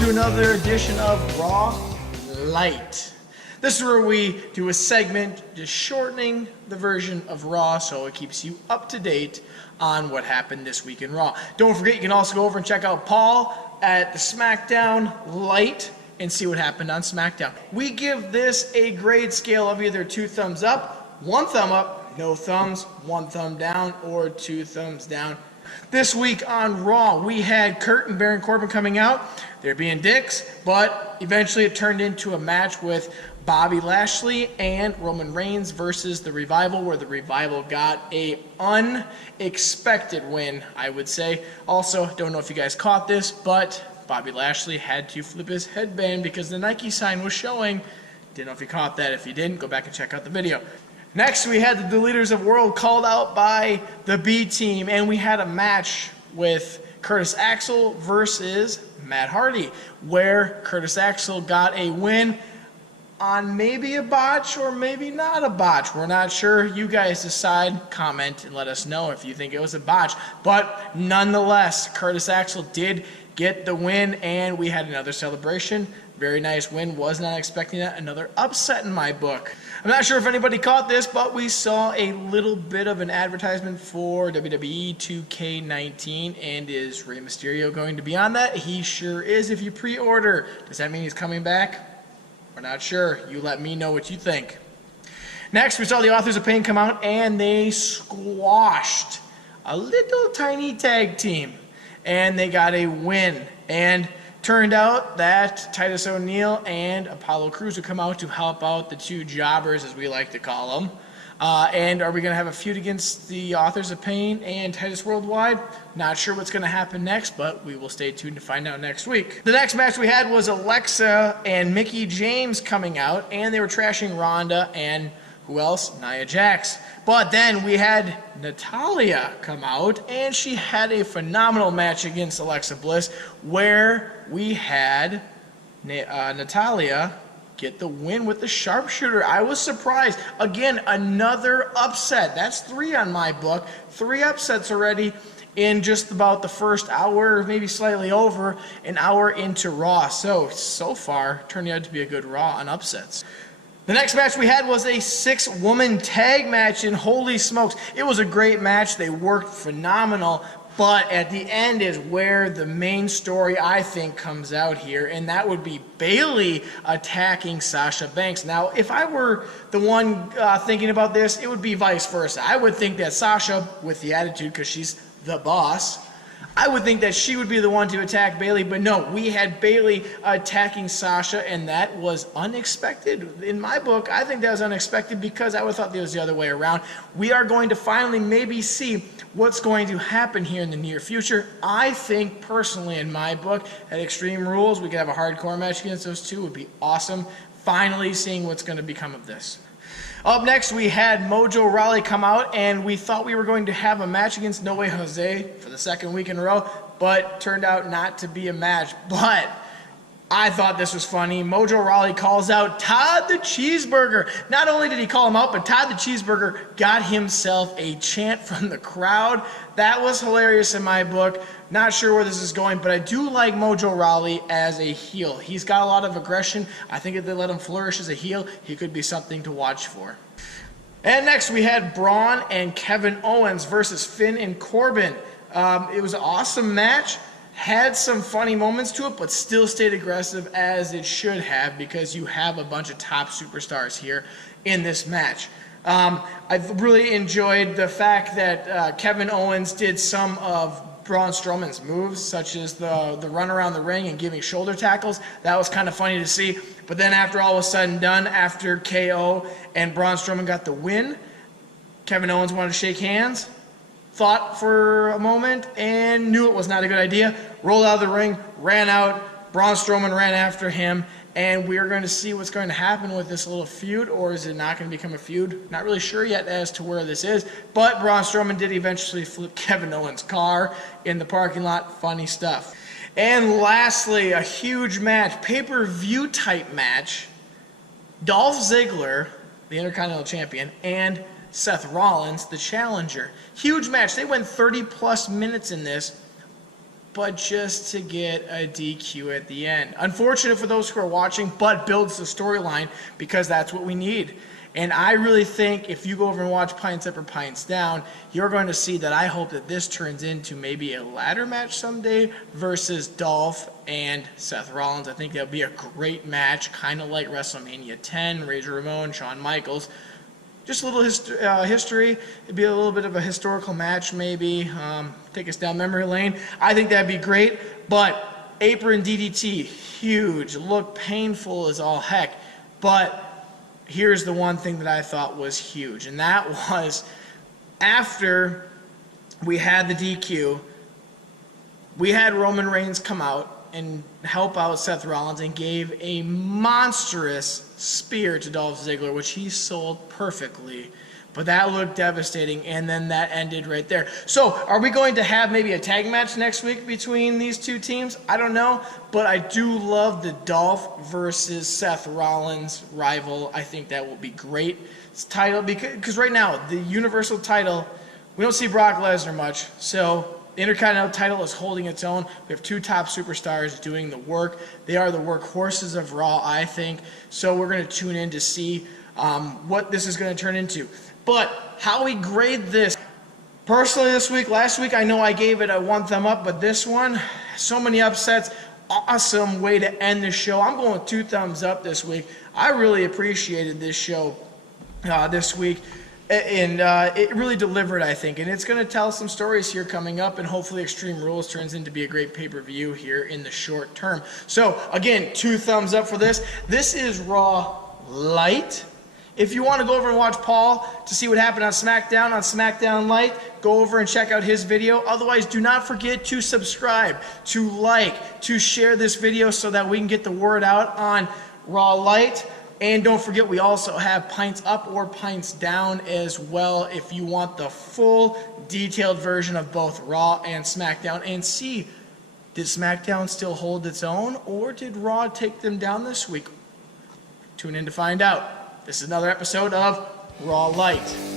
welcome to another edition of Raw Lite. This is where we do a segment just shortening the version of Raw so it keeps you up to date on what happened this week in Raw. Don't forget, you can also go over and check out Paul at the SmackDown Lite and see what happened on SmackDown. We give this a grade scale of either 2 thumbs up, 1 thumb up, no thumbs, 1 thumb down, or 2 thumbs down. This week on Raw, we had Kurt and Baron Corbin coming out. They're being dicks, but eventually it turned into a match with Bobby Lashley and Roman Reigns versus The Revival, where The Revival got a unexpected win, I would say. Also, don't know if you guys caught this, but Bobby Lashley had to flip his headband because the Nike sign was showing. Didn't know if you caught that. If you didn't, go back and check out the video. Next, we had the Leaders of World called out by the B Team, and we had a match with Curtis Axel versus Matt Hardy, where Curtis Axel got a win on maybe a botch or maybe not a botch. We're not sure. You guys decide. Comment and let us know if you think it was a botch. But nonetheless, Curtis Axel did get the win, and we had another celebration. Very nice win. Was not expecting that. Another upset in my book. I'm not sure if anybody caught this, but we saw a little bit of an advertisement for WWE 2K19, and is Rey Mysterio going to be on that? He sure is if you pre-order. Does that mean he's coming back? We're not sure. You let me know what you think. Next, we saw the Authors of Pain come out, and they squashed a little tiny tag team, and they got a win. And turned out that Titus O'Neil and Apollo Crews would come out to help out the two jobbers, as we like to call them. And are we going to have a feud against the Authors of Pain and Titus Worldwide? Not sure what's going to happen next, but we will stay tuned to find out next week. The next match we had was Alexa and Mickie James coming out, and they were trashing Ronda and who else? Nia Jax. But then we had Natalya come out, and she had a phenomenal match against Alexa Bliss, where we had Natalya get the win with the sharpshooter. I was surprised. Again, another upset. That's 3 on my book. 3 upsets already in just about the first hour, maybe slightly over an hour into Raw. So far, turning out to be a good Raw on upsets. The next match we had was a 6-woman tag match, and holy smokes, it was a great match. They worked phenomenal, but at the end is where the main story, I think, comes out here, and that would be Bayley attacking Sasha Banks. Now, if I were the one thinking about this, it would be vice versa. I would think that Sasha, with the attitude, because she's the boss, I would think that she would be the one to attack Bayley, but no, we had Bayley attacking Sasha, and that was unexpected. In my book, I think that was unexpected because I would have thought it was the other way around. We are going to finally maybe see what's going to happen here in the near future. I think, personally, in my book, at Extreme Rules, we could have a hardcore match against those two. It would be awesome. Finally seeing what's going to become of this. Up next, we had Mojo Rawley come out, and we thought we were going to have a match against No Way Jose for the 2nd week in a row, but turned out not to be a match. But I thought this was funny. Mojo Rawley calls out Todd the Cheeseburger. Not only did he call him out, but Todd the Cheeseburger got himself a chant from the crowd. That was hilarious in my book. Not sure where this is going, but I do like Mojo Rawley as a heel. He's got a lot of aggression. I think if they let him flourish as a heel, he could be something to watch for. And next we had Braun and Kevin Owens versus Finn and Corbin. It was an awesome match. Had some funny moments to it, but still stayed aggressive as it should have, because you have a bunch of top superstars here in this match. I've really enjoyed the fact that Kevin Owens did some of Braun Strowman's moves, such as the run around the ring and giving shoulder tackles. That was kind of funny to see. But then after all was said and done, after KO and Braun Strowman got the win, Kevin Owens wanted to shake hands, thought for a moment, and knew it was not a good idea. Rolled out of the ring, ran out. Braun Strowman ran after him, and we are going to see what's going to happen with this little feud, or is it not going to become a feud? Not really sure yet as to where this is, but Braun Strowman did eventually flip Kevin Owens' car in the parking lot. Funny stuff. And lastly, a huge match, pay-per-view type match. Dolph Ziggler, the Intercontinental Champion, and Seth Rollins, the challenger. Huge match. They went 30-plus minutes in this. but just to get a DQ at the end. Unfortunate for those who are watching, but builds the storyline because that's what we need. And I really think if you go over and watch Pints Up or Pints Down, you're going to see that I hope that this turns into maybe a ladder match someday versus Dolph and Seth Rollins. I think that would be a great match, kind of like WrestleMania 10, Razor Ramon, Shawn Michaels. Just a little history. It'd be a little bit of a historical match maybe. Take us down memory lane. I think that'd be great. But apron DDT, huge. Look painful as all heck. But here's the one thing that I thought was huge, and that was after we had the DQ, we had Roman Reigns come out and help out Seth Rollins and gave a monstrous spear to Dolph Ziggler, which he sold perfectly. But that looked devastating, and then that ended right there. So, are we going to have maybe a tag match next week between these two teams? I don't know, but I do love the Dolph versus Seth Rollins rival. I think that will be great. It's title because right now the Universal title, we don't see Brock Lesnar much, so the Intercontinental title is holding its own. We have two top superstars doing the work. They are the workhorses of Raw, I think. So we're going to tune in to see what this is going to turn into. But how we grade this, personally this week, last week I know I gave it a 1 thumb up, but this one, so many upsets, awesome way to end the show. I'm going 2 thumbs up this week. I really appreciated this show this week. And it really delivered, I think. And it's going to tell some stories here coming up, and hopefully Extreme Rules turns into be a great pay-per-view here in the short term. So, again, 2 thumbs up for this. This is Raw Lite. If you want to go over and watch Paul to see what happened on SmackDown Lite, go over and check out his video. Otherwise, do not forget to subscribe, to like, to share this video so that we can get the word out on Raw Lite. And don't forget, we also have Pints Up or Pints Down as well if you want the full detailed version of both Raw and SmackDown. And see, did SmackDown still hold its own, or did Raw take them down this week? Tune in to find out. This is another episode of Raw Lite.